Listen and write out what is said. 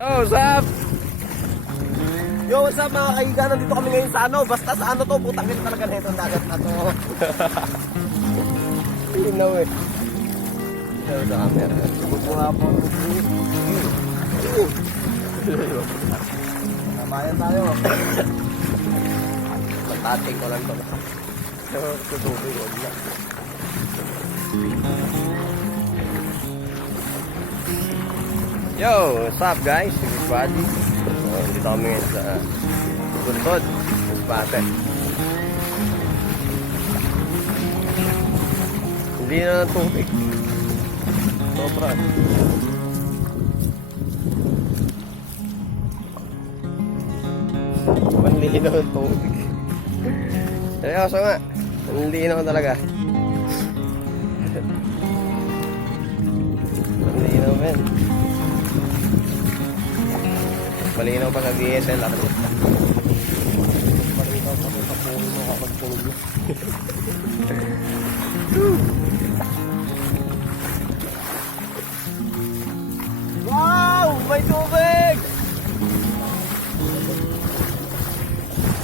Oh, what's up? Yo, what's up mga kaibigan? Nandito kami ngayon sa ano. Basta sa ano to, putang ina talaga na itong dagat na to. Linaw eh. Pero sa camera. Buto nga po. Namayan tayo. Matating ko lang to. Tutubig ko na. Yo, what's up guys? Everybody. So, dito kami ngayon sa Buntod. Masbate. Hindi na ng tubig. Sobra. Manlinaw ng tubig. Seryoso nga. Manlinaw talaga. Manlinaw men. Malinaw pa sa DSLR. Malinaw pa sa puno mo kapag puno. Wow! May tubig!